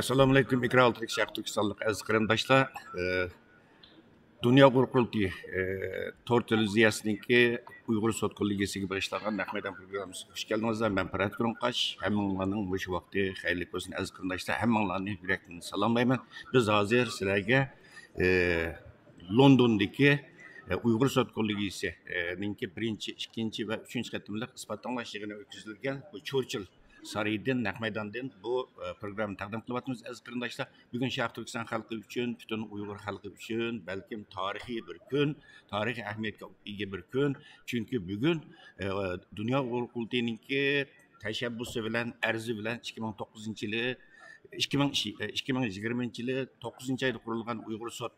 Assalomu alaykum, Mikroltik Sharq Turkistonlik aziz qarindoshlar. Dunyo qurqulti Tortiliziyasiniki Uyg'ur sot kollegiyasiga bag'ishlangan naqmadan programmasiga xush keldingizlar. Men Pirat Qurunqash. Hammanglarning bu vaqti xayrli bo'lsin aziz qarindoshlar. Hammanglarni yurakdan salomlayman. Biz hozir sizlarga Londondagi Uyg'ur sot kollegiyasininki birinchi, ikkinchi va uchinchi qatimliq isbotlanlash yig'ini o'tkazilgan bu Churchill Saraydan, Naqmaydandan bu programma taqdim qilyapmiz aziz qarindoshlar. Bugun Sharq Turkiston xalqi uchun, butun Uyg'ur xalqi uchun balkim tarixiy bir kun, tarixiy ahamiyatga ega bir kun. Chunki bugun Dunyo Uyg'ur qurultiyininki tashabbusi bilan, arzi bilan 2009-yili 2020-yili 9-oyda qurilgan Uyg'ur sot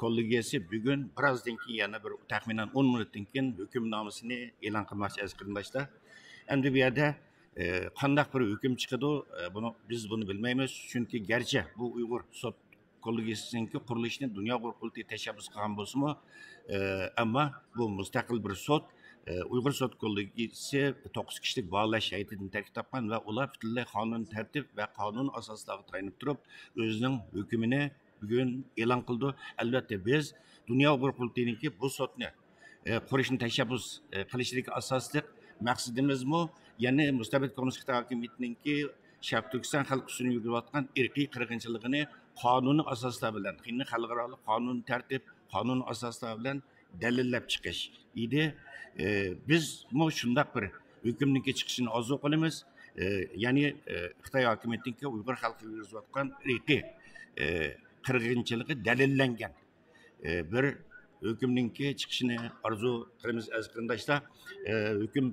kollegiyasi bugun birozdan keyin yana bir taxminan 10 minutdan keyin hukmnomasini e'lon qilmoqchi aziz qarindoshlar. Endi bu yerda qandaq bir hukm chiqadi, biz buni bilmaymiz. Chunki garchi bu Uyg'ur sot kollegiyasininki qurilishini Dunyo Uyg'ur qurultiyi tashabbus qilgan bo'lsa-mu, ammo bu mustaqil bir sot. Uyg'ur sot kollegiyasi 9 kishilik bog'lash hay'atidan tarkib topgan va ular butunlay qonun tartib va qonun asoslariga tayanib turib, o'zining hukmini bugun e'lon qildi. Albatta biz Dunyo Uyg'ur qurultiyininki bu sotni qurishni tashabbus qilishlik asosli maqsadimizmi, ya'ni mustabid kommunistik hokimiyatninki Sharq Turkiston xalq ustidan yurgizayotgan irqiy qirg'inchiligini qonuniy asoslar bilan, xalqaro qonun tartib, qonun asoslar bilan dalillab chiqish edi. Biz shundoq bir hukmninki chiqishini orzu qilamiz. Ya'ni Xitoy hokimiyatininki Uyg'ur xalqiga yurgizayotgan irqiy qirg'inchiligi dalillangan bir hükümninki çıkışını arzu qilamiz aziz qarindoshlar. Hüküm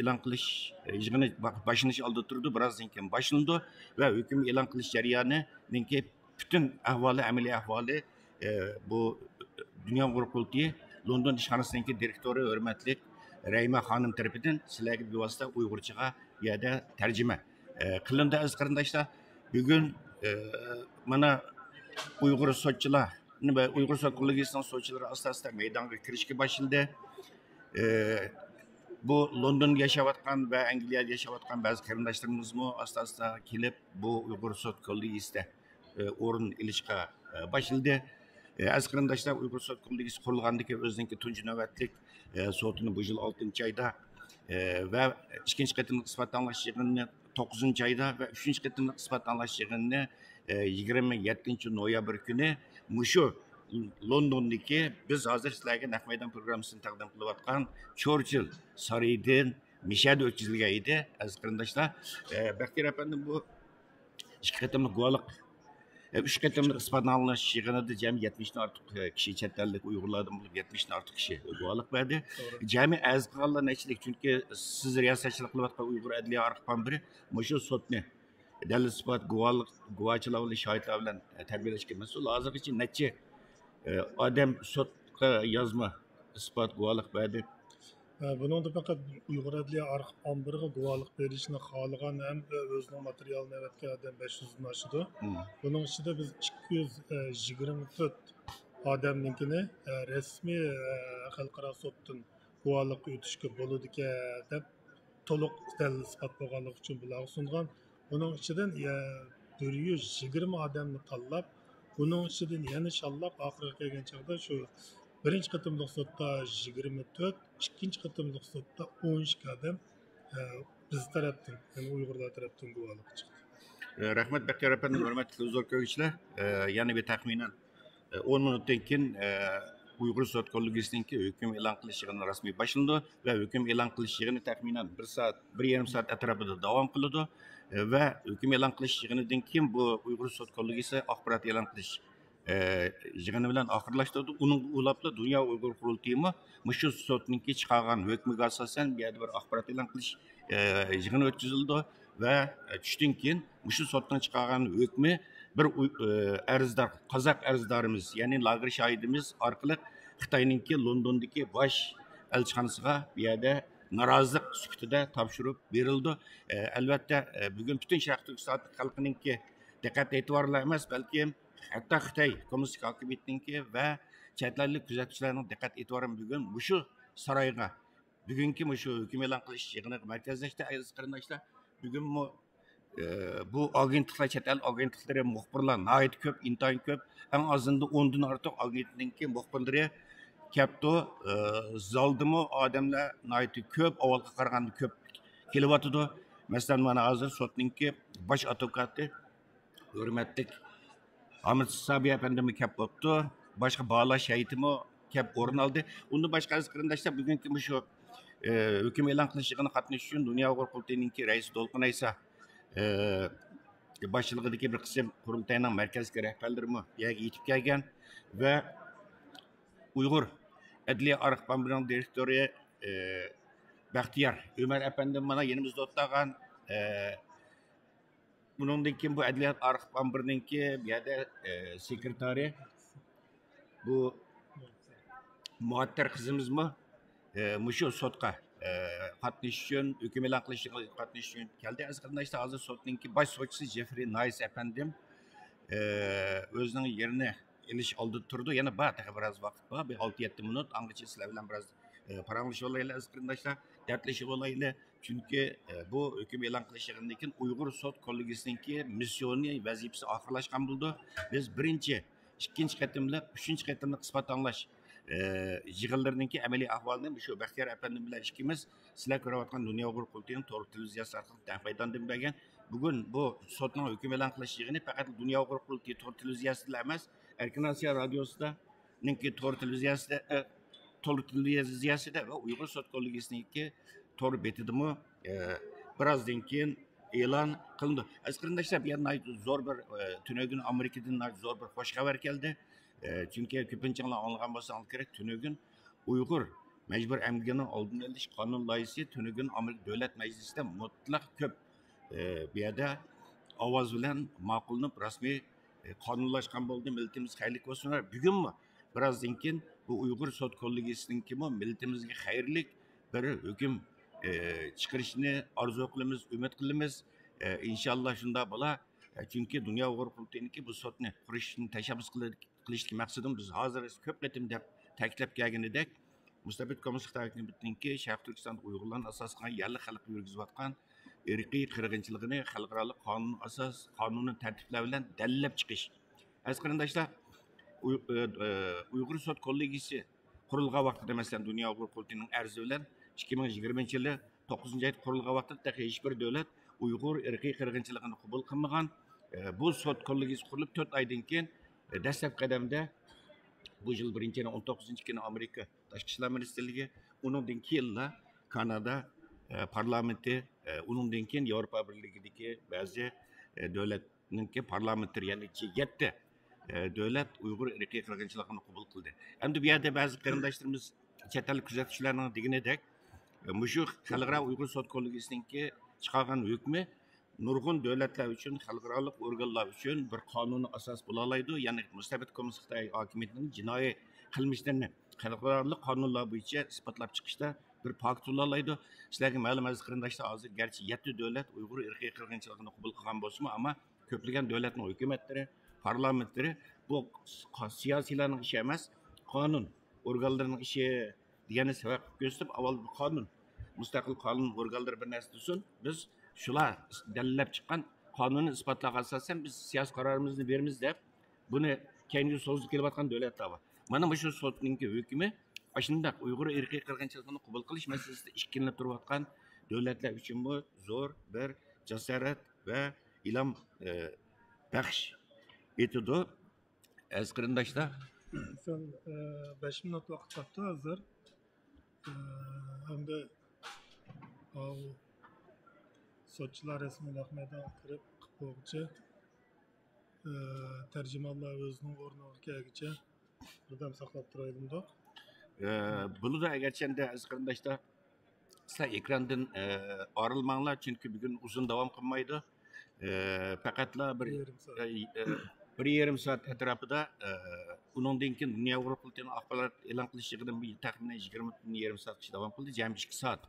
e'lon qilish yig'ini başlanış oldi turdi, birozdan keyin boshlandi va hüküm e'lon qilish jarayonininki butun ahvoli, amaliy ahvoli bu Dunyo Uyg'ur qurultiyi London ishxonasininki direktori hurmatli Rayma xonim tarafidan sizlarga bevosita Uyg'urchaga bu yerda tarjima qilindi aziz qarindoshlar. Bugun mana Uyg'ur sotchilar ve Uygur Sot Kollegiyasining sotchilari asosida maydonga kirishga boshlandi. Bu Londonda yashayotgan va Angliyada yashayotgan ba'zi qarindoshlarimizmi asta-asta kelib bu Uygur Sot Kollegiyasida o'rin ilishga boshladi. Aziz qarindoshlar, Uygur Sot Kollegiyasi qurilgandan o'zining tunji navbatlik sotini bu yil 6-oyda va ikkinchi qatimliq isbotlanlash yig'inini 9-oyda va 3-qatimliq isbotlanlash yig'inini 27 noyabr kuni mushu Londondagi biz hozir sizlarga naqmaydan programmasini taqdim qilayotgan Churchill Saraydan Mishada o'tkazilgan edi aziz qarindoshlar. Bakir efendim bu 2 qatimliq guvohlik 3 qatimliq isbotlanlash yig'inida jami 70 dan ortiq kishi chet ellik Uyg'urlardan bo'lib 70 dan ortiq kishi guvohlik berdi. Jami aziz qilganlar nechilik, chunki siz riyosatchilik qilayotgan Uyg'ur adliya orqadan biri mushu sotni dalil isbot guvohchilar bilan shohidlar bilan tarbiyalashga mas'ul. Hozirgacha necha odam sotga yozma isbot guvohlik berdi. Bunun da fakat Uyghur Adliya Arxiv Ombiriga guvohlik berishni xohlagan ham o'zining materialini yaratgan odam 500 dan oshdi. Bunun ichida biz 224 odamninkini rasmiy xalqaro sotdan guvohlik o'tishga bo'ladi deb to'liq dalil isbot bo'lganligi uchun bular sungan. Bunun içinden 120 adamını tanlap, bunun içinden yana şallap ahirga kelgan chaqda şu birinchi qatimliq sotda 24, ikkinchi qatimliq sotda 12 adam biz tarafdan, yani Uyg'urlar tarafdan guvohlik chiqdi. Rahmat Bakir efendim, hurmatli huzur ko'ruvchilar. Yani bir taxminan 10 minutdan keyin Uyg'ur sot kollegiyasininki hukm e'lon qilish yig'ini rasmiy boshlandi va hukm e'lon qilish yig'ini taxminan 1 soat, 1,5 soat atrofida davom qiladi va hukm e'lon qilish yig'inidan keyin bu Uyg'ur sot kollegiyasi axborot e'lon qilish yig'ini bilan oxirlashtirdi. Uning ulabla Dunyo Uyg'ur qurultiyimi shu sotninki chiqargan hukmiga asosan bu yerda bir axborot e'lon qilish yig'ini o'tkazildi va tushdan keyin shu sotdan chiqargan hukmi bir arzdor, qozoq arzdorimiz, ya'ni lager shohidimiz orqali Xitoyninki Londondagi bosh elchixonasiga bu yerda norozilik sifatida topshirib berildi. Albatta bugun butun Sharq Turkiston xalqininki diqqat e'tiborlar emas, balki hatto Xitoy kommunistik hokimiyatininki va chet ellik kuzatuvchilarning diqqat e'tiborini bugun shu saroyga, bugungi shu hukm e'lon qilish yig'iniga markazlashdi aziz qarindoshlar. Bugun bu agentliklar, chet el agentlari muxbirlar nihoyat ko'p, intayin ko'p. Eng azından 10'dan ortiq agentlikning muxbirlari kelibdi. Zaldimi odamlar nihoyat ko'p, avvalga qaraganda ko'p kelyapti. Masalan, mana hozir sotninki bosh advokati hurmatli Ahmet Sabi efendimi kelib bo'libdi. Boshqa bağlash heyetimi kelib o'rin oldi. Unda boshqa aziz qarindoshlar, bugungi shu hukm e'lon qilishiga qatnashish uchun Dunyo Uyg'ur qurultayining raisi To'lqin Aysa boshchiligidagi bir qism qurultayning markaziy rahbarlarimi yerga yetib kelgan va Uyg'ur Adliya arxivining direktori Baxtiyor Ömer efendim mana yanımızda o'tirgan. Bundan keyin bu Adliya arxivininki bir yerda sekretari bu muattar qizimizmi mushu sotqa qatnashish uchun, hukm e'lon qilishga qatnashish uchun keldi. Aziz qarindoshlar, hozir sotninki bosh sotchisi Jeffrey Nice efendim o'zining yerini ilish oldida turdi. Yana biroz vaqt bor, bir 6-7 minut. Angacha sizlar bilan biroz paranglashib olaylik aziz qarindoshlar, dardlashib olaylik. Chunki bu hukm e'lon qilishidan keyin Uyg'ur sot kollegiyasininki missioni vazifasi oxirlashgan bo'ldi. Biz birinchi, ikkinchi qatimliq, uchinchi qatimliq isbot anglash yig'inlarninki amaliy ahvolini shu Baxtiyor efendim bilan ikkimiz sizlar ko'rayotgan Dunyo Uyg'ur qurultayining to'g'ri televiziyasi orqali tanqidlandim bergan. Bugun bu sotning hukm e'lon qilish yig'ini faqat Dunyo Uyg'ur qurultayi to'g'ri televiziyasida emas, Erkin Osiyo radiosida, ninki to'g'ri televiziyasida va Uyg'ur sot kollegiyasininki to'g'ri betidimi birozdan keyin e'lon qilindi. Aziz qarindoshlar, bu yerda zo'r bir tunugin Amerikadan zo'r bir xush xabar keldi. Çünkü köpünçanlar anlagan bolsanız kerak, tünügün Uygur mecbur emginin oldunu eliş kanun layısı tünügün Amerika Devlet Meclisi'nde mutlak köp bir yerde avaz bilen makullanıp rasmi kanunlaşkan oldu. Milletimiz hayırlık olsunlar. Bugün mü? Birazdan keyin bu Uygur Sot Kollegiyasininki mi milletimizge hayırlık bir hüküm çıkarışını arzu kılımız, ümit kılımız. İnşallah şunda bola. Çünkü Dünya Uyg'ur qurultayininki bu sotni qurishni tashabbus qilishlik maqsadim biz hozir ko'p qatim deb ta'kidlab kelgan edik. Mustabid Komissiyasi ta'kidlaganki Sharq Turkiston Uyg'urlarning asos qilgan yerli xalq yurgizayotgan irqiy qirg'inchiligini xalqaro qonuniy tartiblar bilan dalillab chiqish. Aziz qarindoshlar, Uyg'ur sot kollegiyasi qurilgan vaqtida masalan Dunyo Uyg'ur qurultayining arzi bilan 2020-yili 9-oyda qurilgan vaqtda hech bir davlat Uyg'ur irqiy qirg'inchiligini qabul qilmagan. Bu sot kollegiyasi qurilib 4 oydan keyin dastlab qadamda bu yil 19-kuni Amerika Tashqi ishlar ministrligi, undan keyinla Kanada parlamenti, undan keyin Yevropa birligidagi ba'zi davlatninki parlamentlari, ya'ni 7 davlat Uyg'ur irqiy qirg'inchiligini qabul qildi. Endi bu yerda ba'zi qarindoshlarimiz chet el kuzatuvchilarning deganidek mushu xalqaro Uyg'ur sot kollegiyasininki chiqargan hukmi nurg'un davlatlar uchun, xalqaro organlar uchun bir qonuniy asos bo'la oladi. Ya'ni Mustabid Komissiyasi hokimiyatining jinoiy qilmishlarini xalqaro qonunlar bo'yicha isbotlab chiqishda bir pakt bo'la oladi. Sizlarga ma'lum aziz qarindoshlar, hozir garchi 7 davlat Uyg'ur irqiy qirg'inchiligini qabul qilgan bo'lsa-mu, ammo ko'plagan davlatning hukumatlari, parlamentlari bu siyosiylarning ishi emas, qonun organlarining ishi degani sabab ko'rsatib, avval bu qonun mustaqil qonun organlari bir narsa desin, biz shular dalillab chiqqan qonuniy isbotlarga asosan biz siyosiy qarorimizni beramiz deb buni keyingi so'zga kelayotgan davlatlar bor. Mana bu shu sotninki hukmi shundoq Uyg'ur irqiy qirg'inchiligini qabul qilish masalasida ishkilinib turayotgan davlatlar uchun bu zo'r bir jasorat va ilhom baxsh etadi. Aziz qarindoshlar, Sen 5 minut vaqt qoldi hozir. Hamda sotchilar resmiy maydonga kirib qilmoqchi. Tercümanlar o'zining o'rniga kelguncha birdan saqlab turaydim-da. Bunu da egerçende aziz qarindoshlar, sizlar ekrandan ayrılmanglar, çünkü bugün uzun devam qilmaydi. Faqatla bir yarım saat etrafida undan keyin Dunyo Uyg'ur qurultayining axborot e'lon qilishidan bir taxminan 20 yarim soat devam qildi, jami 2 soat.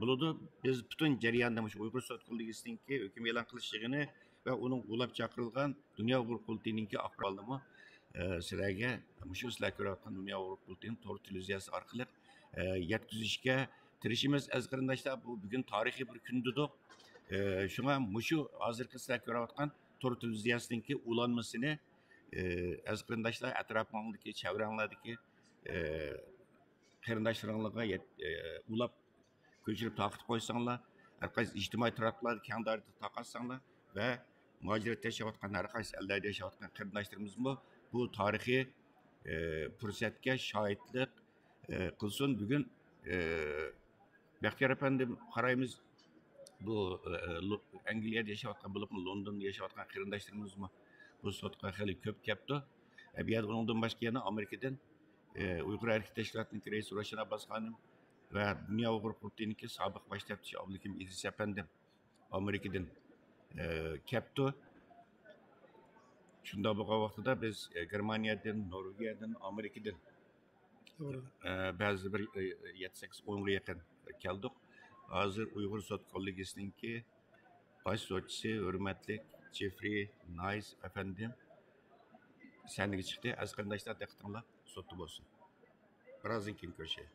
Bo'ladi. Biz butun jarayonda shu Uyg'ur sot kollegiyasininki hukm e'lon qilishigini va uning ulab chaqirilgan Dunyo Uyg'ur qurultayininki axborotni sizlarga shu sizlar ko'rayotgan Dunyo Uyg'ur qurultayining to'g'ri televiziyasi orqali yetkazishga tirishimiz. Aziz qarindoshlar, bu bugun tarixiy bir kundir. Şuna muşu hazırki sizler ko'rayotgan to'rt televiziyasidagi ulanmasini aziz qarindoshlar atrofingdagi chevranglardagi qarindoshlaringlarga ulab ko'chirib taqib qo'ysanglar har qaysi ijtimoiy tarmoqlarda keng doirada tarqatsanglar va muhojirat yashayotgan har qaysi ellarda yashayotgan qarindoshlarimiz bu tarixiy fursatga shohidlik qilsin. Bugun Baxtiyor efendim qaraymiz bu Angliyada yaşayotgan bo'lib Londonda yaşayotgan qarindoshlarimiz bu sotqa xeli ko'p kelibdi. Bu yerda undan boshqa yana Amerikadan Uyg'ur erkak tashkilotining raisi Ravshan Abbos xonim va Dunyo Uyg'ur qurultayiniki sobiq bosh taftish Abdukim Idris efendim Amerikadan kelibdi. Shunda bo'lgan vaqtida biz Germaniyadan, Norvegiyadan, Amerikadan ba'zi bir 7-8-10 ga yaqin keldik. Hazır Uyghur Sot Kollegiyasininki baş sotçisi hürmetli Jeffrey Nice efendim sahneye çıktı. Az kardeşler diqqatinglar sottu bo'lsin. Birazdan keyin ko'rishaylik.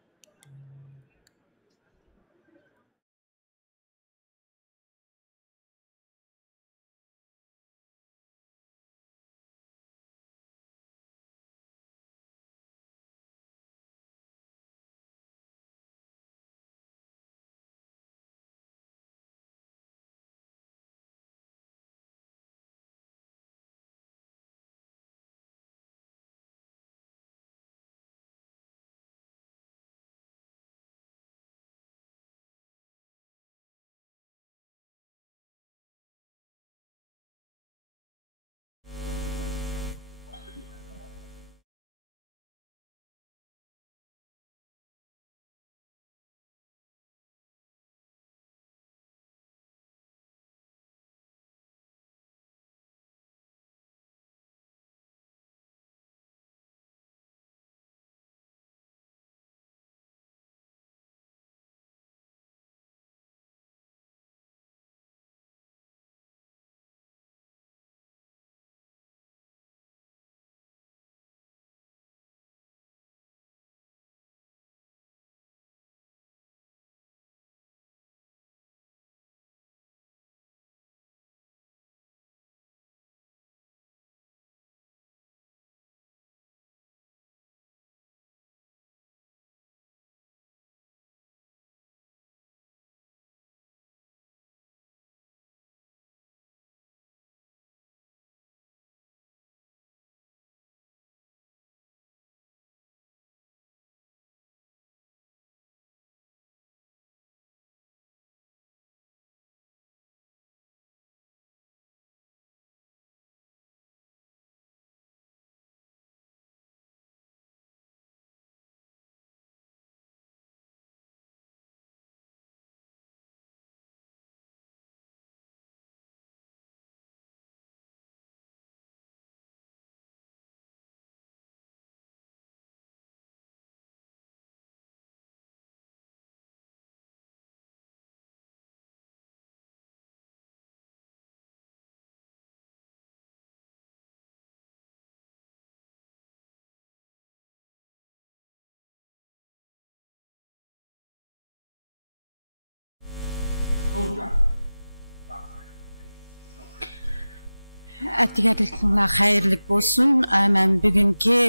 Әтигәрлікіңлі қайырлық болсын. Мен бүгінгі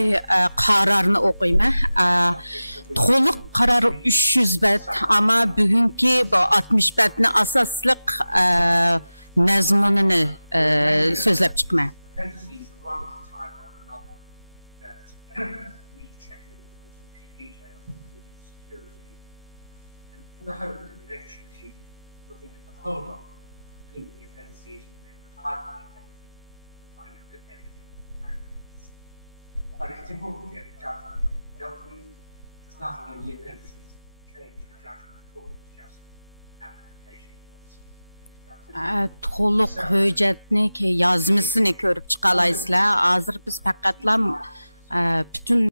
қарарыны оқимын. Толық қарары 300 бәт, ama бүгінгі 60 бәтіні асаслық məzmununu sözləb çıxmam. It's important to get the judgment dealt with. There's nothing in the appendices change the judgment court, it's just application points. Толық hüccətni ki yazmasını görüp çıqalaysızlar. Hazır biz faqatlam bütün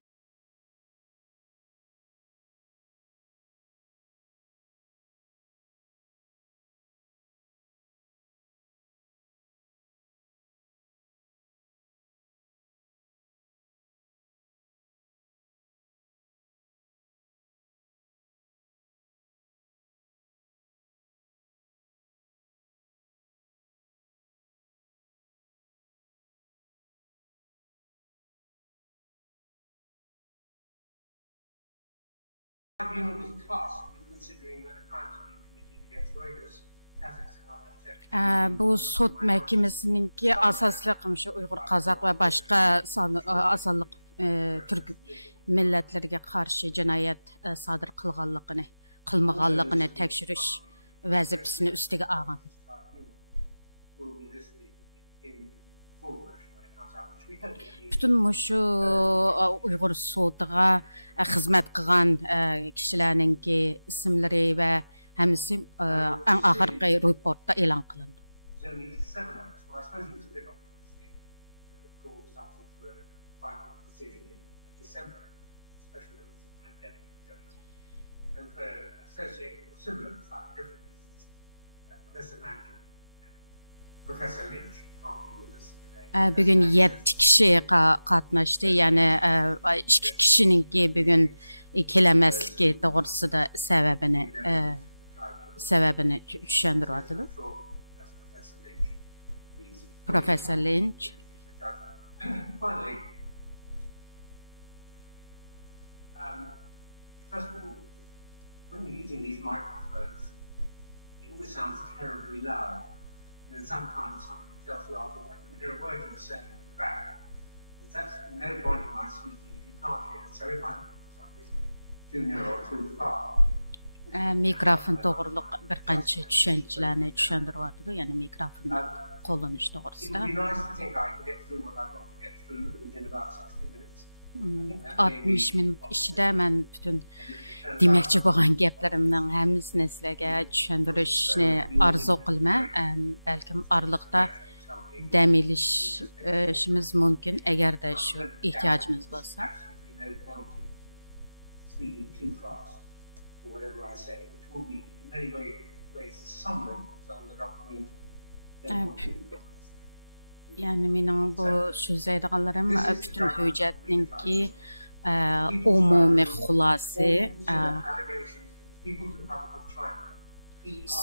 tribunal is tasked with considering whether crimes have been committed against Uyghurs, Kazakhs, and other Turkish. Bu sud məhkəməsininki asaslık şu Uyğur, Qazaq və başqa asanlıq Türk millətlərə qarşı cinayət sadır qılmağanlığını təkşiriş vəzifəsini üstüge alğan. Will be listed in full version when it comes out, which we hope will be. Bütün şu Uyğur sudiga xizmət qilgan kişilərninki isimləri və həmisi ən axırqı reportda elan qılındı. There's only 7 of us. Well, I suppose it was a big optimistic. The court started to a final decision in December, especially when there's a pandemic going on. And for associated or similar type differences, Professor Mansion and Professor Lynch can't be with us today. Bugün 7 kişi qatnaşdı. Yəni 2 kişininki bugün keləməsliki doğrusunda səbəbini düşündürürdü. That's Professor Lynch. Please. Professor Lynch. Finally, first of all, when we're using these microphones, it always sounds terribly loud. And then sometimes somebody tells you, "Oh, I can hear a word you're saying at the back." There's absolutely no point in my speaking if you can't hear it. So if I'm too near or too far, Mikrofon doğruluq bir qancha tushunchalarni tushundiryapti. Yəni mikrofon qo'llanish it to'g'risida. would be nice to think I can get through what I've got to get through within about 60 minutes. I think that may be 60 minut ichida men bütün demoqchi bo'lgan gaplarimning hammasini sizlarga tushuntirishni arzu qilman. Balkim oraliqda dam olishimiz mumkin agarda shu ehtiyojimiz bo'lsa. absolutely no point in speaking too fast or whatever I say, which will be in many ways somewhat on the document. Yani mening bu so'zlaydiganlarim bütün hujjatninki umumiy xulosasi Allegations, People's Republic of China,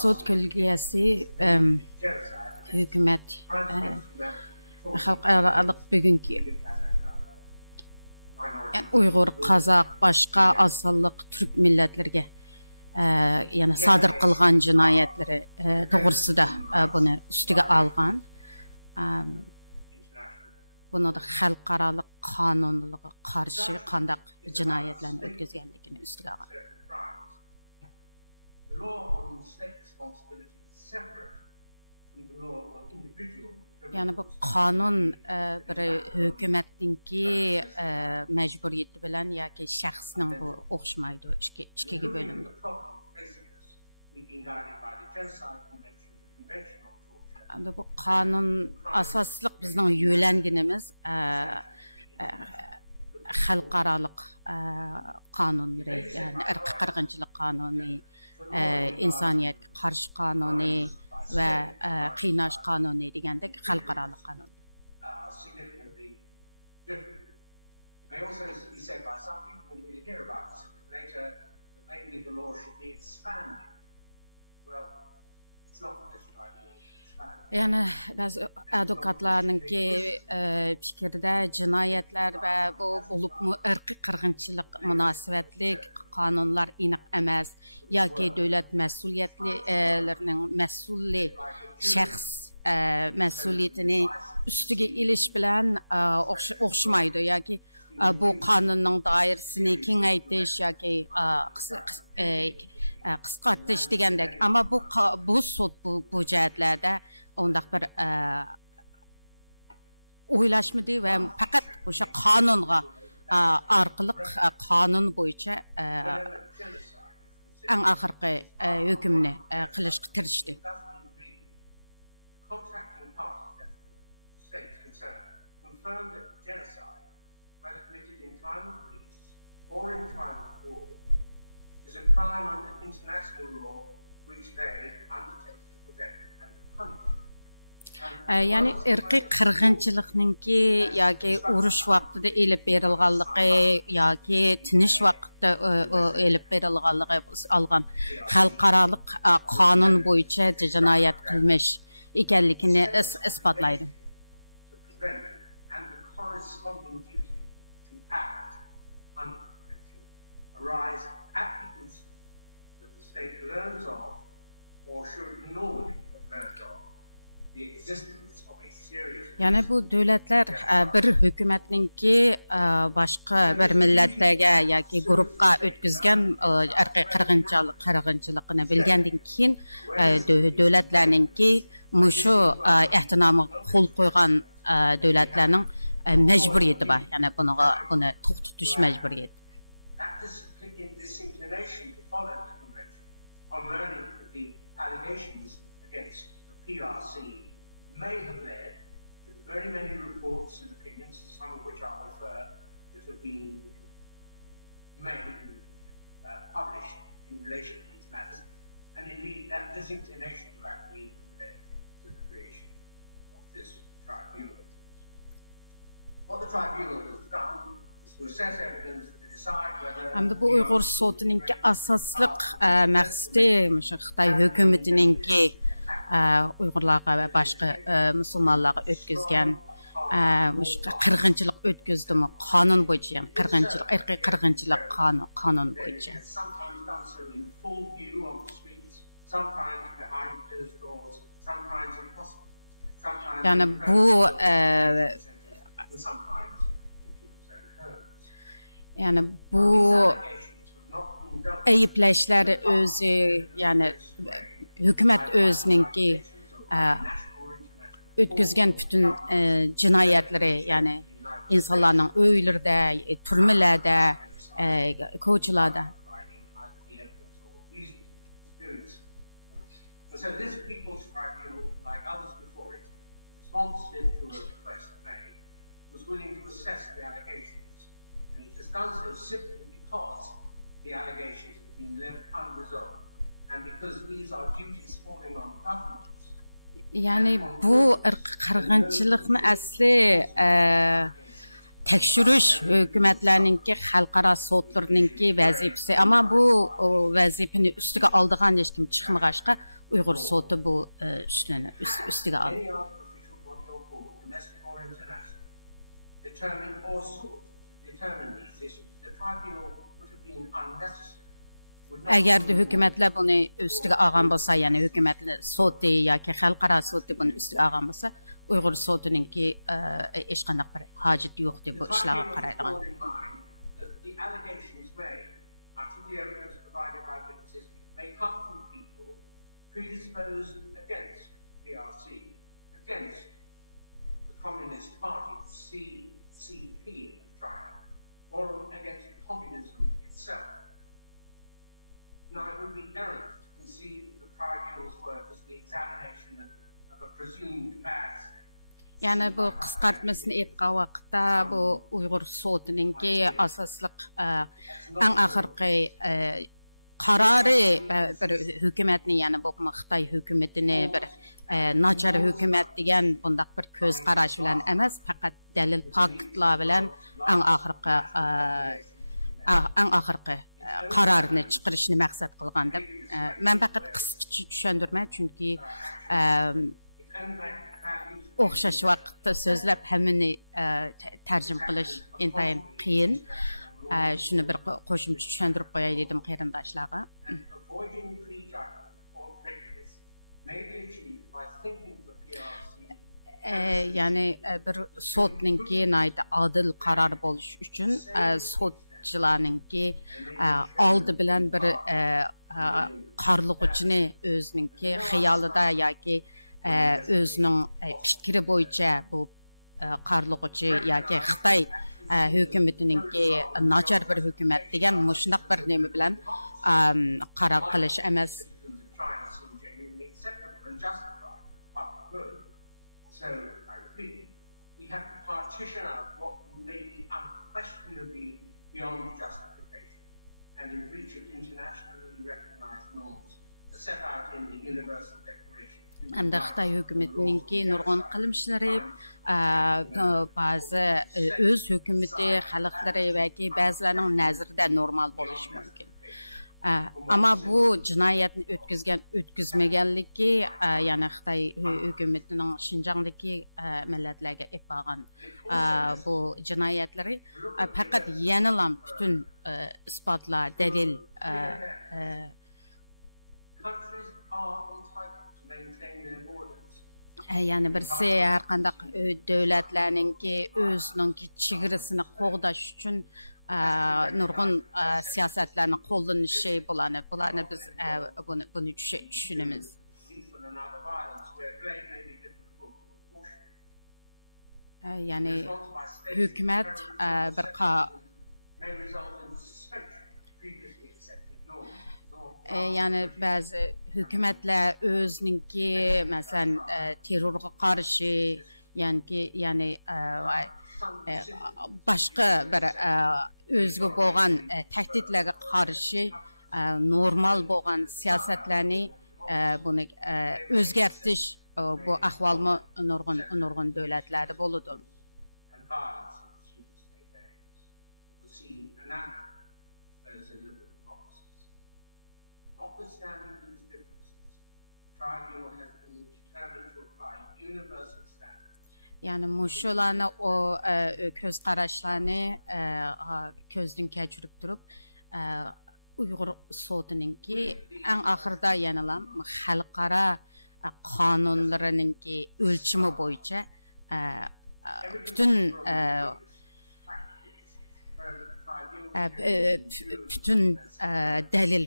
sud ko'lgasi genocide, hukumat crimes against humanity, xalqaro bugungi minority. Uyghur, Qazaq, başqa asonliq Türk millatlarga yəni sadır qilgan jinoyatlari to'g'risida buni ustiga olgan. Bunu da xalqaro qonunlarga qarshi qandaq jinoyatlarni o'tkazganligini ustiga olgan. Certain crimes. The law on state responsibility is separate from the law on individual. Yani bu qonun bir hukumatninki majburiyati bilan yoki shaxsning bu o'xshamaydi, ikkiga bo'linadi. The problem facing us, we've been guided by the Genocide Convention, the Convention on Torture. Bu qonun asosliq bizning yo'langanimiz xalqaro qonunlar, ya'ni irqiy qirg'inchilik qonuni, insoniyatga qarshi qonuni va qiynash qonuni degandek xalqaro qonun. Significantly different. It may also be said by some people, and we'll hear about this a bit later, that maybe the law should be expanded. Well, it's not this tribunal expanded. Yani bazı advokatlarninki fikrida jinoyatlar va bu bo'libmi irqiy qirg'inchilik munosabatlik qonunlar aniq emas yoki davlat mas'uliyatlarining mas'ulli shaxs mas'uliyatini ustiga ilish bilan o'xshamaydi yoki bu qonunning doirasini kengaytirish yoki qisqartirish degandek. Ammo bu sud bu jihatlarda undaq bir o'ylashmadi va faqat o'sha qonunga orqali qonun bo'yicha eng oxirgi hukmni qilishga tirishdi. Contracting parties, the states concerned, confirmed that genocide, whether committed in time of peace or in time of war, is a crime under international law which they undertake to prevent and to punish. Yani irqiy qirg'inchilikninki yoki urush vaqtida elib berilganligi yoki tinish vaqtida elib berilganligi olgan xalqaro qonun bo'yicha jinoyat qilmish ekanligini isbotlaydi. To prevent and the corresponding duty to act under the convention arise at the learns of, or should normally have learned of, the existence of a serious. Yani bu dövlətlər bir hökumətninki başqa bir millətlərə yoki qrupqa ötküzgən irqi qırğınçılığını bilgəndən keyin dövlətlərninki mushu ehtinamı qol qoyğan dövlətlərinin məcburiyyəti var. Yəni bunu toxtutish məcburiyyəti. That disinclination to follow the convention on learning that the allegations against the PRC may have led to very many reports and opinions, some of which I'll refer, that have been made and published in relation to these matters, and indeed that disinclination to act may have led to the creation of this tribunal. What the tribunal has done is to assess evidence to decide whether. Hamda bu Uyghur sotininki asaslıq məqsədi Xitay hökumətininki Uyghurlarga və başqa musulmanlarga ötküzgən qırğınçılıq ötküzdümü qanun boyunca, yəni qırğınçılıq, irqi qırğınçılıq qanun boyunca. Sometimes done so in full view on the streets, sometimes behind closed doors, sometimes impossible, sometimes. Yəni bu yəni bu ayıpləşlər özü, yəni hökumət özününki ötküzgən bütün cinayətləri, yəni insanların öylərdə, türmələrdə, koçularda. So this People's Tribunal, like others before it, responsive to a request made, was willing to assess the allegations. And it has done so simply because the allegations have been left unresolved. And because these are duties falling on governments. Yani bu qırğınçılıqni asli tekşürüş hökumətlərinki, xalqara sotlarınki vəzifəsi. Amma bu vəzifəni üstüge aldığan heç kim çıxmağaşqa Uyghur sotu bu üstüge aldı. Any artificial body or board, domestic or international, determine or sought to determine these issues, the tribunal would have been unnecessary. Əgər də hökumətlər bunu üstüge alğan bolsa, yəni hökumətlər soti yoki xalqara soti bunu üstüge alğan bolsa, Uyghur sotununki heç qanday bir hacət yoxdur bu işlərə qaraydigan. The allegations made, much of the evidence provided by witnesses, may come from people predisposed against PRC, against the Communist Party, the CCP of China, or against communism itself. Now, it would be errant to conceive the tribunal's work as the examination of a presumed bad state. Yani bu qısqartmasını etqan vaqtda bu Uyghur sotununki asaslıq ən axırqı qararı bir hökumətni, yəni bu Xitay hökumətini bir naçar hökumət degan bundaq bir göz qaraş bilan emas, faqat dalil faktlar bilan ən axırqı qararını chiqarishni maqsad qilgan deb men faqat qisqacha tushundirman, chunki o'xshash vaqtda so'zlab hammani tarjima qilish intayin qiyin. Shuni bir qo'shimcha tushuntirib qo'yay dedim qarindoshlarga. Yani bir sotninki adil qaror bo'lish uchun sotchilarninki oldi bilan bir qarlıqçını özününki xiyolida yoki özünün fikri bo'yicha bu qarlıqçı yoki Xitoy hökumatininki nachar bir hukumat degan shundoq bir nima bilan qaror qilish emas. So, I repeat, we have to partition out what may be unquestionably beyond justification and in breach of internationally recognized norms set out in the Universal Declaration. Hamda Xitoy hökumətininki nurg'un qilmishlari, ba'zi o'z hukumati, xalqlari yoki ba'zilarning nazarida normal bo'lishi mumkin. Ama bu cinayetni ötküzmegenligi, yani Xitoy hökumatının Şinjandagi millatlarga etpagan bu cinayetleri fakat yenilan bütün ispatlar, delil are entitled to maintain their borders. Yani birisi her qandaq dövlətlərinki özününki çigrəsini qoğdaş üçün nurgun siyasətlərini qollanishi bularni biz bunu düşünemiz. Lethal and other violence where blame may be difficult to apportion. Yani Response by states hükümet bir may result in the suspension of previously accepted norms. yani bəzi hökumətlər özününki məsələn terrorğa qarşı yəni başqa bir özgə bolğan təhdidlərə qarşı normal bolğan siyasətlərini bunu özgərtiş bu ahvalmı nurgun dövlətlərdə boludu. And violence in pursuit of state aims was seen anathema those in liberal democracies. Notwithstanding these differences, the tribunal has been determined to apply universal standards. Yani muşularni o köz qarashlarni ko'zdan kechirib turib Uyghur sotininki eng oxirida yanalam xalqaro qonunlarininki o'lchimi bo'yicha bütün delil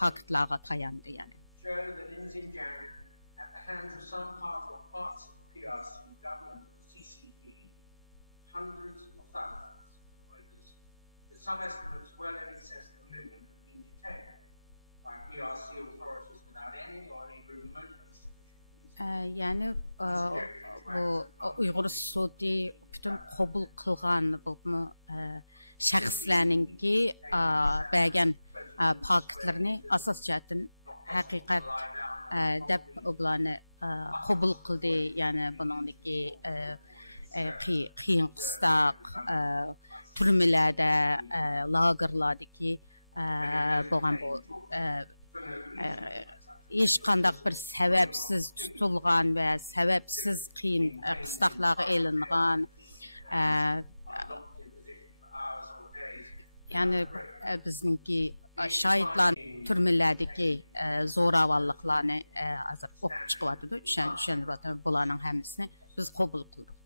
paktlarga tayandı yani. Show that in Xinjiang, at the hands of some part or parts of the PRC government of the CCP, hundreds of thousands of Uyghurs, with some estimates well in excess of 1 million, have been detained by PRC authorities without any or any remotely sufficient Yani bu Uyghur sudi bütün qabul qilgan bu shaxslarninki bergan paktlarni asos jihatdan haqiqat deb ularni qabul qildi. Yani buningdagi qiyin qistoq turmalarda lagerlardagi bo'lgan bu hech qandaq bir sababsiz tutilgan va sababsiz qiyin qistoqlarga elingan yani bizningki şahitlar turmalardagi zo'ravonliklarni hozir o'qib chiqyapti, tushuntiryapti. Bularning hammasini biz qabul qildik.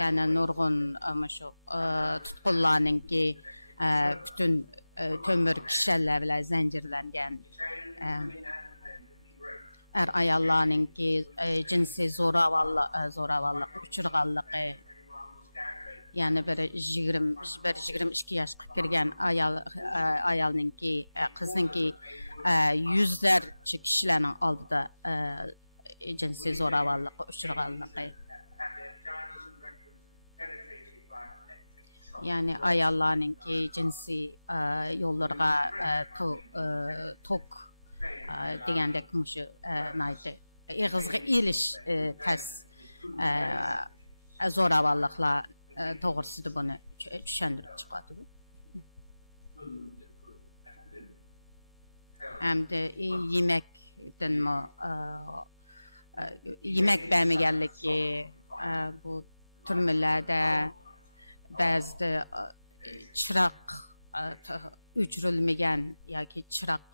Yani nurgun shu tutqunlarninki bütün tömür kişiler bilan zanjirlangan ayollarninki jinsiy zo'ravonlik uchirganligi, yani bir 22 yoshga kirgan ayolninki qizninki yuzlarcha kishilarning oldida jinsiy zo'ravonlikka uchirganligi, yani ayollarninki jinsiy yo'llarga tok degandek mushu naydi ig'izga elish tas zo'ravonliklar to'g'risida buni tushuntirib chiqadi. Hamda yemekdanmi yemek bermaganligi, bu turmalarda ba'zida chiroq o'chirilmagan yoki chiroq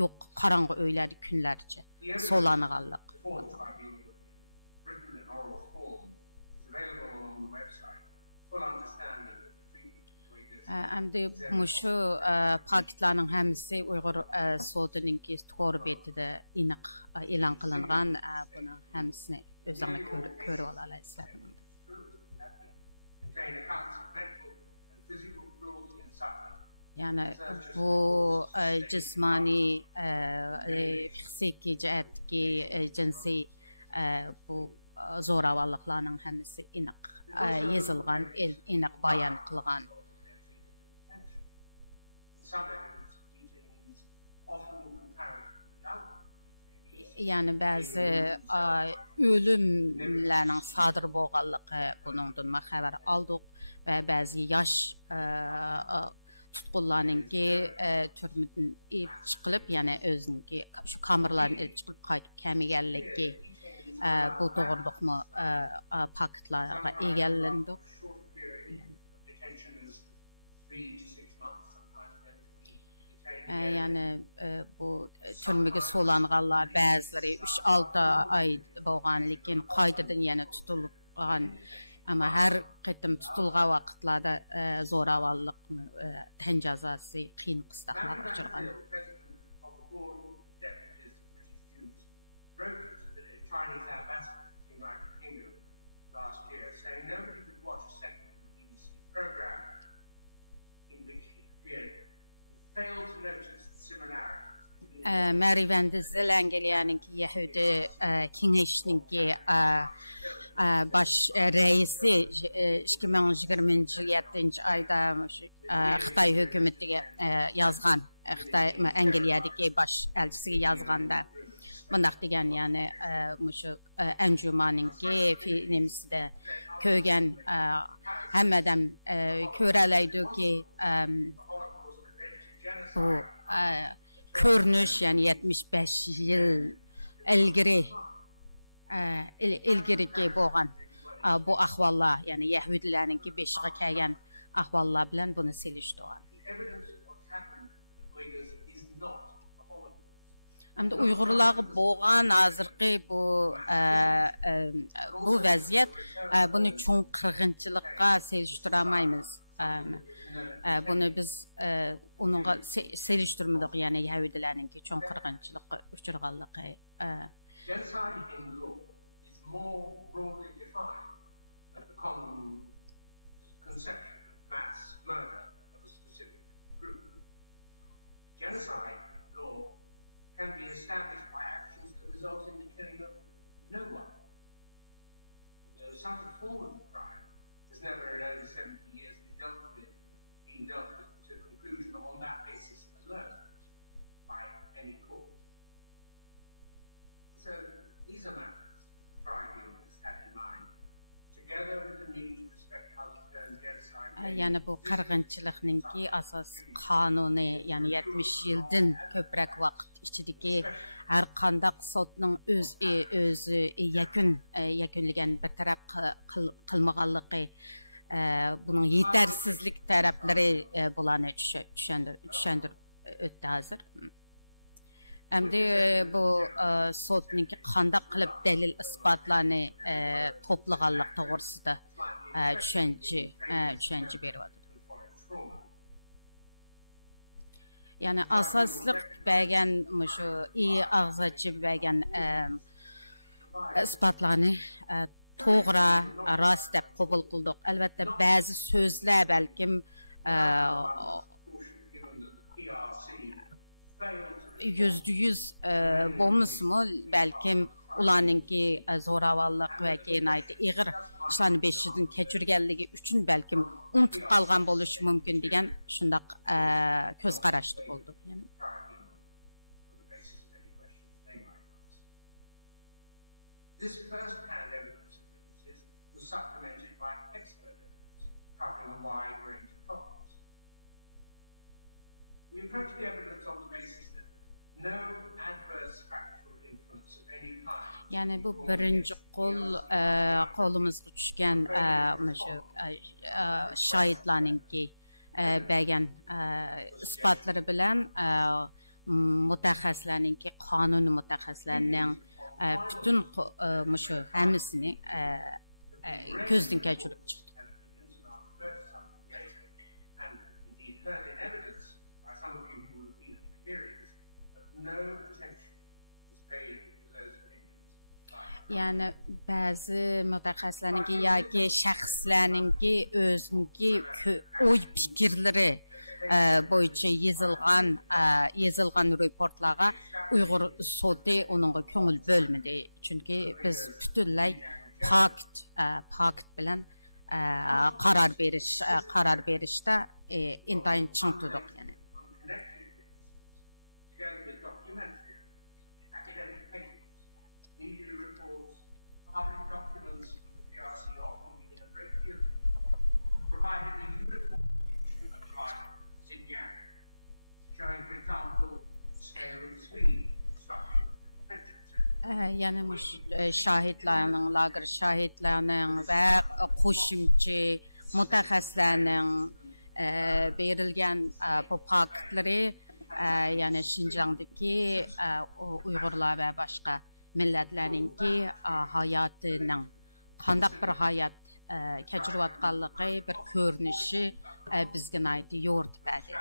yo'q qorong'i uylarda kunlarcha so'langanlik. Hamda mushu paktlarning hammasi Uyg'ur sotininki to'g'ri betida aniq e'lon qilingan. Buni hammasini o'zinglar ko'rib olasizlar. Yani bu jismoniy psixik jihatdagi jinsiy bu zo'ravonliklarning hammasi aniq yozilgan, aniq bayon qilgan. Yani ba'zi o'limlarning sodir bo'lganligi buningdan xabar oldik va ba'zi yosh tutqunlarninki turmadan chiqilib, yani o'ziniki shu kameralarni chiqib qaytib kelmaganligi, bu to'g'riliqmi paktlarga egallandi. 3 to 6 months. Yani bu türmege solanğanlar bazıları 3-6 ay bolğan lekin qaytadan yana tutulğan ama her qitim tutulğan vaqtlarda zoravallık tan cazası qiyin qıstaqlar uçurğan. Chinese ambassador to the United Kingdom last year, saying nobody could watch a second of the BBC program in which he appeared and failed to notice the similarities. Merivende Zelengeliyanınki Yahudi Kengeşninki baş reisi 2027 ayda Xitay hökumətiga yazğan, Xitay Angliyadakı baş elçisiga yazğanda bundaq degan, yani muşu anjumanınki filmsida kögen hammadan ko'ralaydi ki bu ko'rinish, yani 75 yil ilgiriki bo'lgan bu ahvollar, yani Yahudilarninki beshiga kelgan ahvollar bilan buni selishtirgan. Hamda Uyg'urlarga bo'lgan hozirgi bu vaziyat buni cho'ng qirg'inchilikqa selishtirolmaymiz. Bunu biz onunla selishtirmadik, yani Yahudilarninki cho'ng qirg'inchilikqa uchirganligi. Genocide in law is more broadly defined than the common conception of mass murder of a specific group. Genocide law can be established by actions that result in the killing of no one. Although such a form of the crime has never in over 70 years been dealt with to conclusion on that basis alone by any court. So these are matters that the tribunal has had in mind, together with the need to respect how the term genocide. Yani bu qirg'inchilikninki asos qonuni, yani 70 yildan ko'proq vaqt ichidagi har qanday sotning o'zi yakunlagan bir taraf qilmaganligi, bunun yetersizlik taraflari bularni tushundirib o'tdi hozir. Endi bu sotninki qanday qilib dalil isbotlarni to'plaganlik to'g'risida tushuncha beryapti. Yani asosliq bergan shu og'zachi bergan isbotlarni to'g'ri, rost deb qabul qildik. Albatta ba'zi so'zlar balkim %100 bo'lmasmi, balkim ularninki zo'ravonlik va kinoyat ig'ir ishlarni beshidan kechirganligi uchun balkim unutib qolgan bo'lishi mumkin degan shundoq ko'z qarashdi bo'ldi. Yani. This first-hand evidence of witnesses was supplemented by expert evidence covering a wide range of topics. We approach the evidence on the basis that no adverse factual influence of any kind. Yani bu birinci qo'limizga tushgan shu shohidlarninki bergan isbotlari bilan mutaxassislarninki, qonun mutaxassislarining bütün shu hammasini ko'zdan kechirib chiqdi. Yani ba'zi mutaxassislarninki yoki shaxslarninki o'ziniki o'y fikrlari bo'yicha yozilgan reportlarga Uyg'ur soti onunga ko'ngil bo'lmadi. Chunki biz butunlay pakt bilan qarar berishda intayin ching turdik, yani. Public documents from the PRC often within a great deal provided a uniform distribution of crime in Xinjiang, showing, for example, the scale and speed of destruction of the detention centers. Yani şahitlarning, lager şahitlarning va qo'shimcha mutaxassislarning berilgan bu faktları yani Şinjan'daki Uygurlar ve başka milletlerninki hayatının qandaq bir hayat keçiriyotganlığı bir ko'rinishi bizga nayti yo'rtib berdi.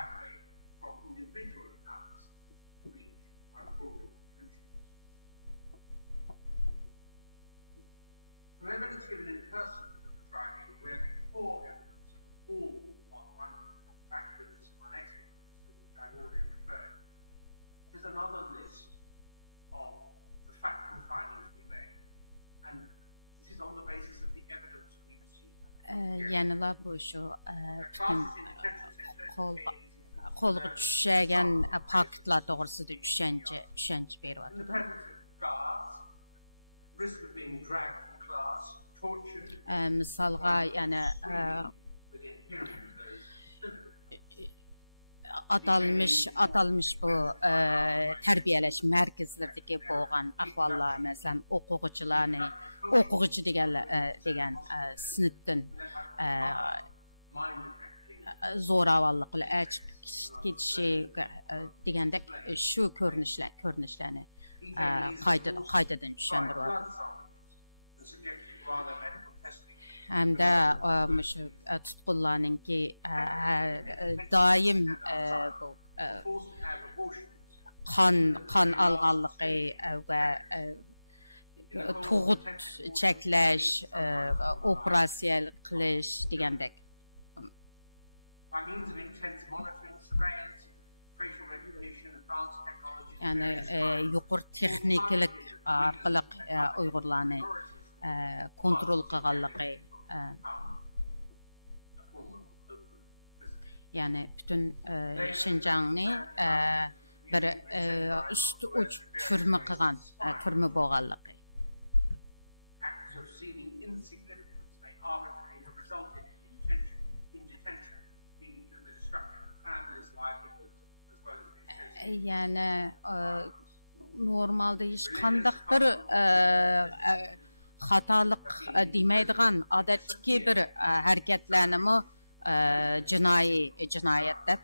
From evidence given in person to the Friday, we have poor evidence of all on one fact witness and one expert, which I've already referred. There's another list of the factual findings we made, and this is on the basis of the evidence we received. Yanıla bu şu bütün qo'lga tushgan faktlar to'g'risida tushuncha beryapti. Risk of being dragged from class, tortured. Misalga yani atalmış bu terbiyeleş merkezlerdeki bo'lgan ahvollar, masalan o'quvchi degan sinfdan zo'ravonliklar chiqib ketishi degandek shu ko'rinishlarni qaytadan tushuntiryapti. Hamda shu tutqunlarninki doim bu qon olganligi va tug'ut cheklash, operatsiya qilish degandek. Yani yuqori texnikalik orqali Uyg'urlarni kontrol qilganligi, yani bütün Şinjan'ni bir üst uç türme qilgan türme bo'lganligi. Yani normalde hiç qandaq bir xatolik demaydigan odatdagi bir harakatlarni jinoyat deb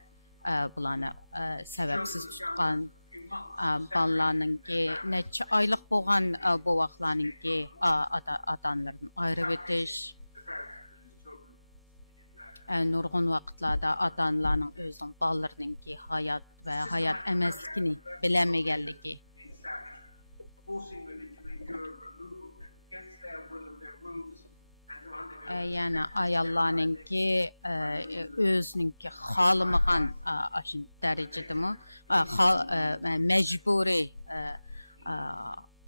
bularni sababsiz tutgan balalarninki necha oylik bo'lgan bu vaqtlarninki ota-onalardan ayirib o'tish, nurg'un vaqtlarda ota-onalarning o'zining ballarninki hayot va hayot emasligini bilamaganligi, yani ayollarninki o'zininki xohlamagan shu darajadami majburiy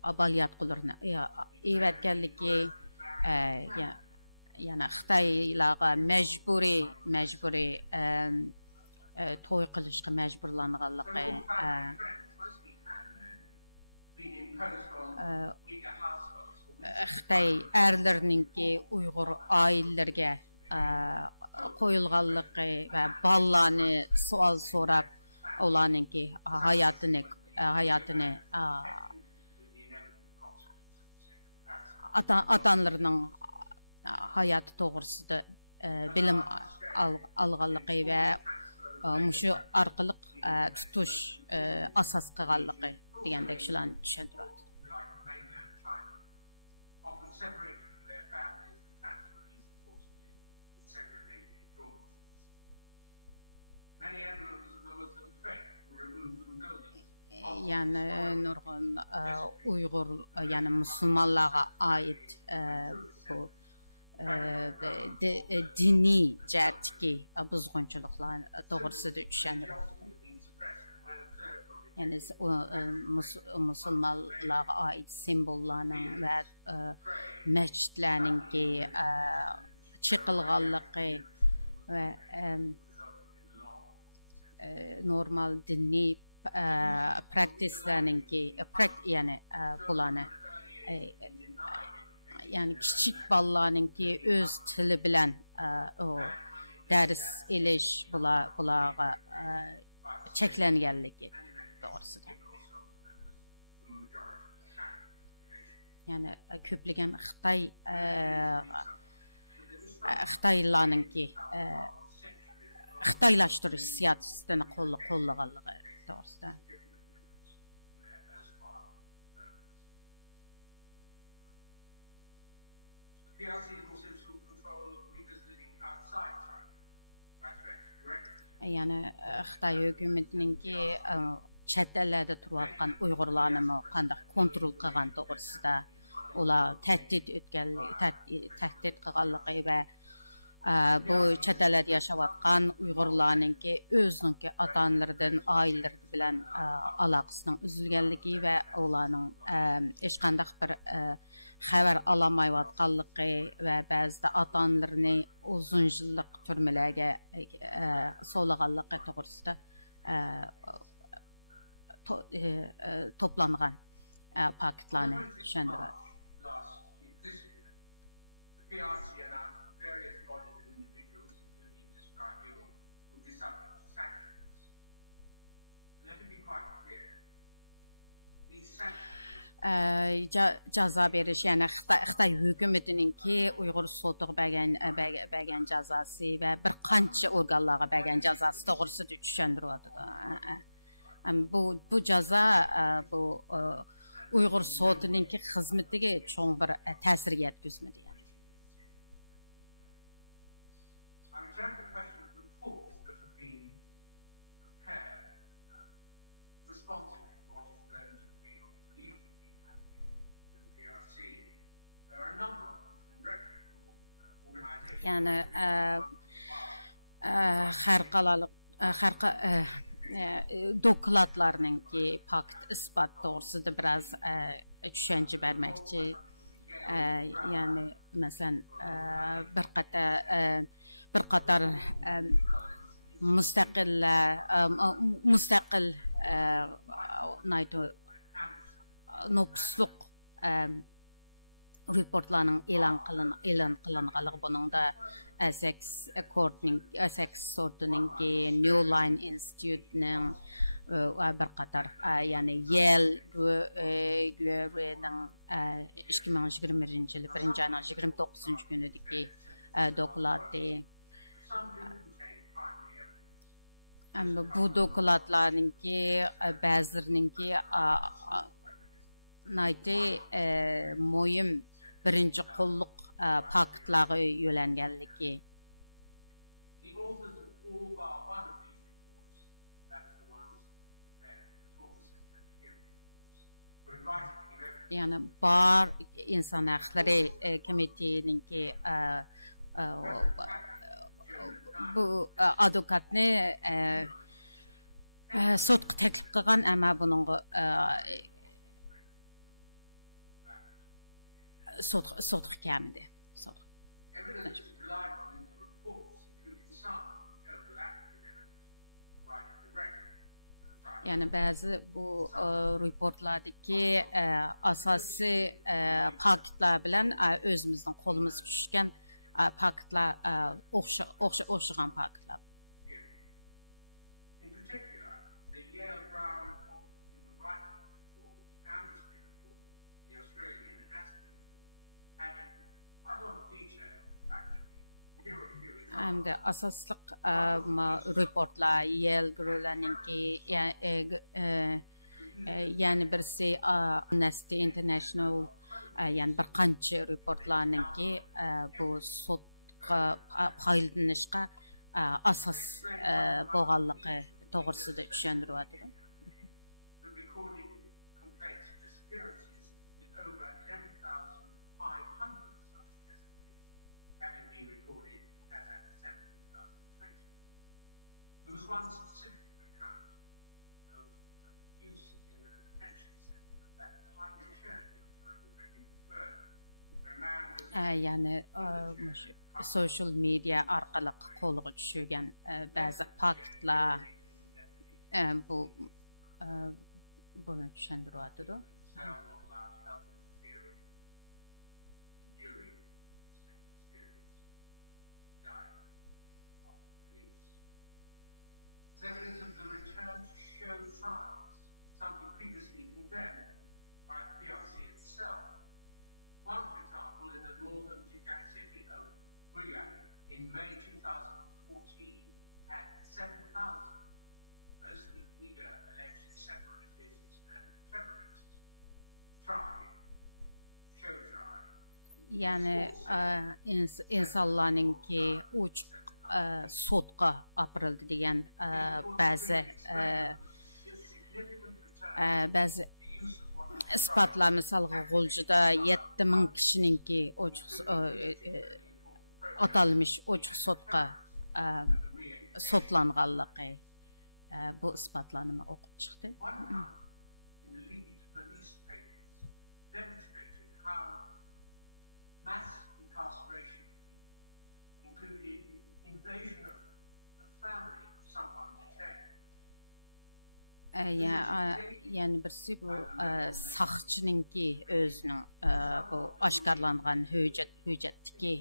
amaliyot qilurni evatganligi, yani Xitoylarga majburiy to'y qilishga majburlanganligi, Xitoy erlarininki Uyg'ur oilalarga qo'yilganligi va bolalarni savol so'rab ularninki hayotini ota-onalarining hayoti to'g'risida bilim olganligi va mushu orqali tutish asos qilganligi degandek shularni tushuntiradi. Yani nurg'un Uyg'ur, yani musulmonlarga oid bu diniy jihatdagi buzg'unchiliklar to'g'risida tushuntiradi. Yani musulmonlarga oid simbollarning va masjidlarninki chiqilganligi va normal diniy praktislarninki yani bularni yani kichik bolalarninki o'z tili bilan dars elish bularga cheklanganligi to'g'risida. Yani ko'plagan Xitoylarninki Xitaylaştırış siyasətini qollağanlığı doğrusu. PRC also took control of Uyghurs living outside China by threats directly. Yəni Xitay hökumətinin chet ellərdə turuyatqan Uyğurlarını qandaq kontrol qılğan doğrusunda ular təhdid qılğanlığı və bu chet ellərdə yaşayatqan Uyğurlarınki özününki ata-analarından, ailələri bilan əlaqəsinin üzülgənliyi və onların heç qandaq bir xəbər alamayatqanlığı və bəzide ata-analarını uzun illik türmələrə solğanlığı doğrusunda toplanğan paketlarını düşündürür. This year, the PRC announced various bodies and individuals, including this tribunal, will be subject to sanctions. Let me be quite clear. These sanctions Cəza veriş, yəni Xitay hökumətininki Uyğur sotuq bəgən cəzası və bir qancha orqanlara bəgən cəzası doğrusu düşündürürdü. Bu cəza bu Uyğur sotuninki xizmətiga çoğ bir təsir yetkizmədi yəni. I return to the question of reports that have been prepared responsibly to what is known to be or believed to be happening to the PRC. There are a number of them from reputable organizations. Yəni dokladlarınki pakt isbat doğrusudur biraz düşüncə verməkçi. Yəni məsələn bir qatar müstəqil nüfusluq reportlarının elan qılınğanlığı bunun da Essex sortunun New Line Institute'nin bir qatar yani Yale Göre'nin 2021 yılı 1. ayının 29. günüdeki dokladı. Bu dokladlarınki bəzilərinin mühim birinci qolluk paktları yönelgenliki. The authors of all bar one of these reports, that's the ones prepared before the September hearing reports, were invited to give evidence. Yani bar insan hakları komiteninki bu advokatni sotqa təklif qılğan, amma bunun sotq kəmidi. Evidence relied on in the reports included some which overlapped with evidence provided directly to the trial. Yani bəzi bu reportlardakı asası paketlər bilən özümüzdən qolumuz düşkən paketlər oxşayan paketlər. In particular, the Yale Brown report, the Human Rights Watch report, the Amnesty report, the Australian Aspen report, added quite a lot of detail, actually. Here are a few examples. Hem de asaslıq reportlar Yale Gröler'ninki yani birisi Amnesty International yani bir qancha reportlarninki bu sotqa paylanışqa asas bo'lganligi to'g'risida tushuntiryapti. The recorded complaints of disappearances with over 11,500 such testimonies having been recorded as at December 2020. There was one specific account of abuse in a detention center at that tiny church which I've already referred, where a man was Yani social media orqali qo'lga tushgan ba'zi paktlar buni tushuntiryapti. cell not allowed to help interfering, enduring the same experience. He died after release. There's evidence of the return to show trials, something previously condemned by the PRC itself. One, for example, in the northern Jiangxi city of Guiyang in May 2014 had 10,000, mostly Uyghur alleged separatists and terrorists, Yani insanların ki uç sotqa apırıldı degan bazı isbatlar misalga G'uljida 7000 kishininki atalmış ochiq sotqa sotlanganligi bu isbotlarni o'qib chiqdi. Mass incarceration included invasion of the family of someone detained. Yani birisi bu saqchininki o'zining bu oshkorlangan hujjatdagi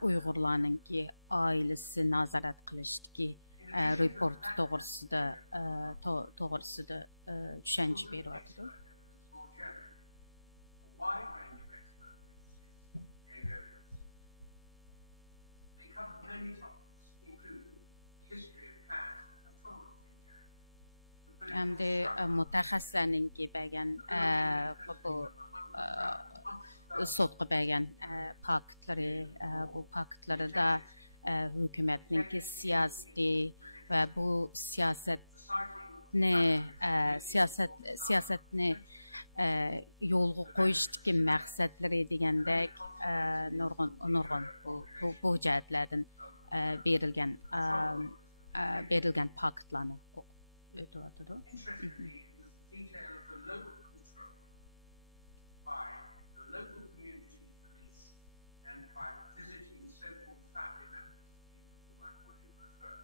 Uyg'urlarninki oilasi nazorat qilishdagi report to'g'risida tushuncha beryapti. Hamda mutaxassislarninki bergan bu sotqa bergan paktlari bu paktlarida hukumatninki siyosati va bu siyosatni yo'lga qo'yishdagi maqsadlari degandek nurg'un bu jihatlardan berilgan paktlarni o'tyapti. Interestingly, it was the detail of the local control by the local community police and by visiting so-called family members, people who might already refer,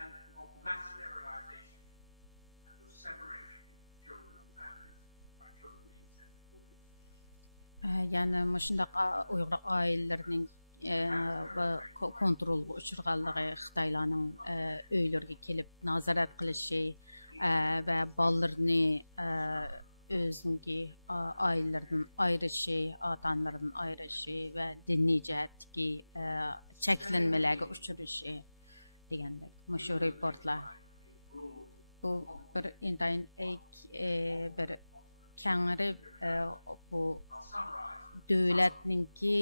and of mass sterilization and of separation of children and families by children being sent to boarding. Yani muşundaq Uyghur ailelerinin kontrolga uchirganligi, Xitoylarning uylarga kelib nazorat qilishi va bolalarni o'zingi oilalaridan ayirishi, ota-onalardan ayirishi va diniy jihatdagi cheklanmalarga uchirishi degandek. Mushu reportlar bu bir intayin bir kengri bu davlatninki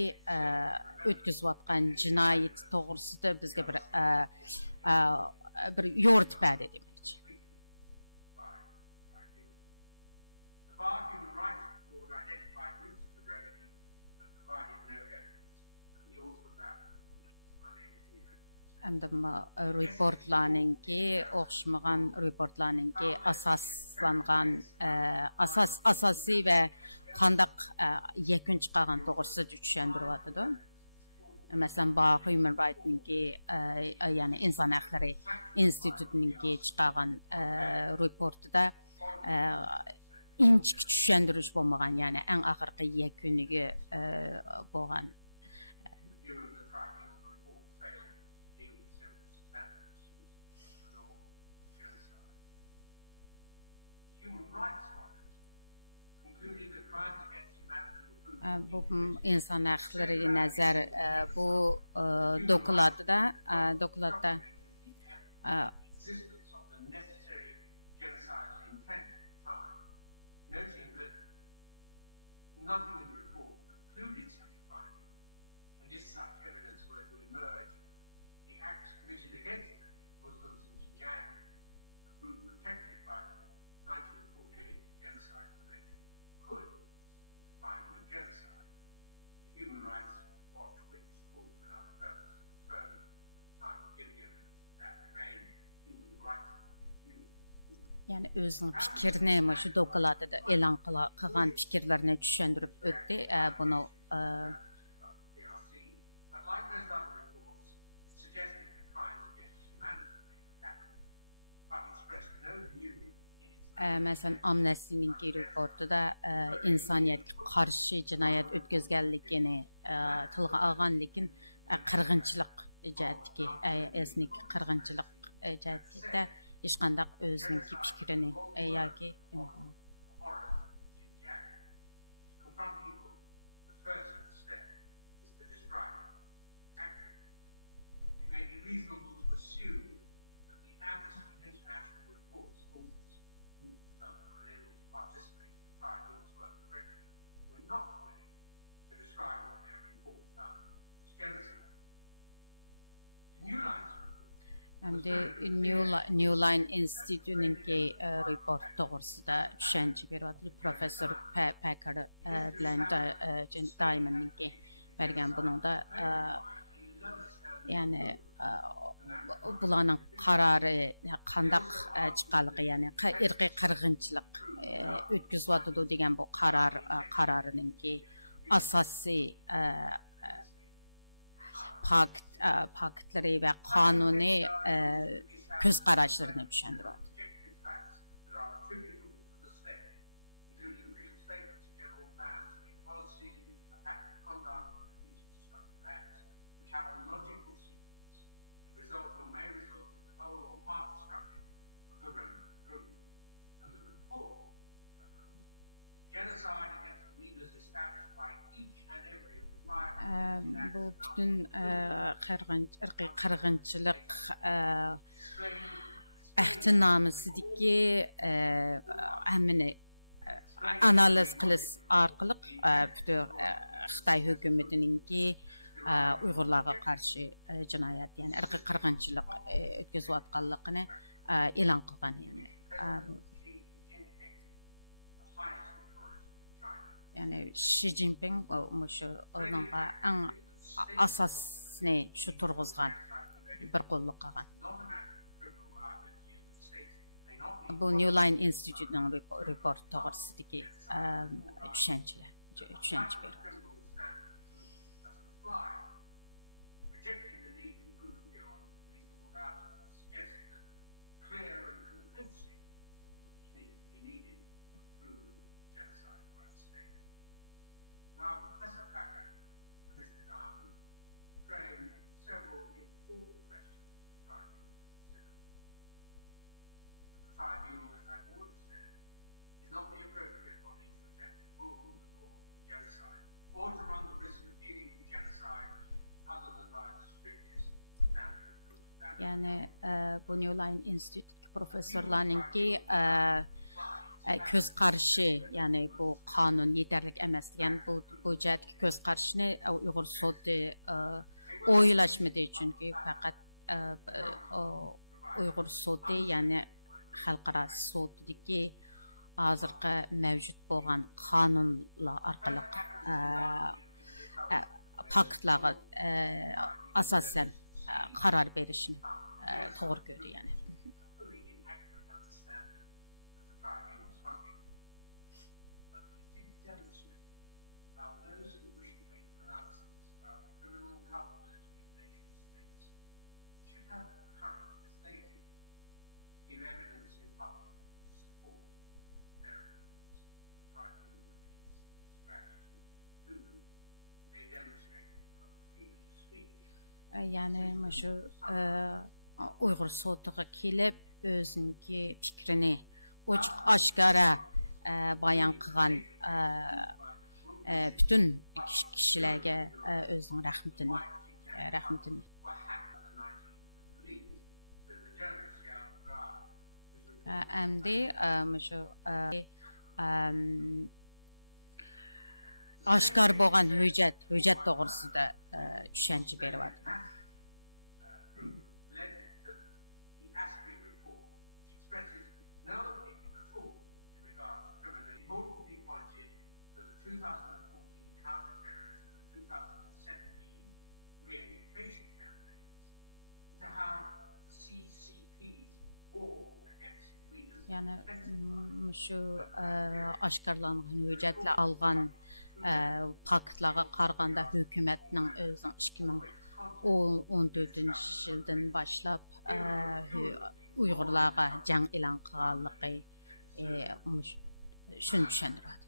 o'tkazayotgan jinoyat to'g'risida bizga bir yo'ritib berdi demoqchi. The Bar Human Rights Board identified routes to remedy but provided no evidence, and the author of that report was unable to give evidence. Reportlarninki o'xshamagan reportlarninki asosiy va qandaq yakun chiqargan to'g'risida tushuntiryapti. Masalan, Bar Human Rights'ninki yani inson haqlari institutininki chiqargan reportida inchik tushuntirish bo'lmagan, yani eng oxirgi yakuniga bo'lgan. Bu insan hakları nazar bu dokladda Existence of the necessary genocidal intent at the time, noting that nothing in the report concluded such a finding, and if such evidence were to emerge, the acts committed against Muslims in Xinjiang, a group protected by the 1948 Genocide Convention, could finding of genocide. The Human Rights Watch witness called for another purpose, confirming at the time of giving evidence that remained human rights view. yani o'zining fikrini shu dokladda e'lon qilgan fikrlarini tushuntirib o'tdi. Buni DRC. But like those other reports, it suggested that crimes against humanity may have happened, but expressed no view in its masalan Amnesty'nin reportida insoniyatga qarshi jinoyat o'tkazganligini tilga olgan, lekin qirg'inchilik jihatdagi esnik qirg'inchilik jihatida hech qanday o'zining fikrini yoki horrors in Xinjiang. To confront evil, the first step is Hem de New Line Institute'ninki report doğrusunda düşünce berýärdi. Professor Packard bilen Diamond'ninki bergen bununda yani bularning qarary qandaq çıqalygy yani irqi qırğınçylyk ötküzüwatydy degen bu qararynınki asasy paktları ve kanuni göz qaraşlaryny düşündirýär. Bu bütün irqi qırğınçylyk ähdinamesidiki ämini analiz qilish arqaly bütün Xitay hökümetiniňki Uygurlarga qarşı cinayet yani irqi qırğınçylyk ötküzüwatganlygyny elan qılgan yani. Yani Xi Jinping şu onunğa en asasını şu turğuzgan bir qolluk qilgan. Bu New Line Institute'ning report to'g'risidagi tushuncha berdi. Yani bu New Line Institute professorlarınki köz karşı yani bu kanun yeterlik emas yani bu cəhətki köz karşını Uyğur sotu oylaşmadı çünkü fakat Uyğur sotu yani xalqara sotudaki hazırki mevcut bolğan kanunlar arqalıq paktlarga asasen karar verişini doğru gördü yani. Yani şu Uyghur sotuğa kelip özünki fikrini oçuq aşkara bayan qılgan bütün kişilerge özünün rəhmətini əmdi şu aşkar bolğan höjət doğrusunda düşüncə berýär. Yani şu aşkarlanan höjətlə alğan paktlarga qaraganda hökumətinin özünün 2014-cü ildən başlap Uyğurlarga jang elan qılganlığı şunu düşündürüyor.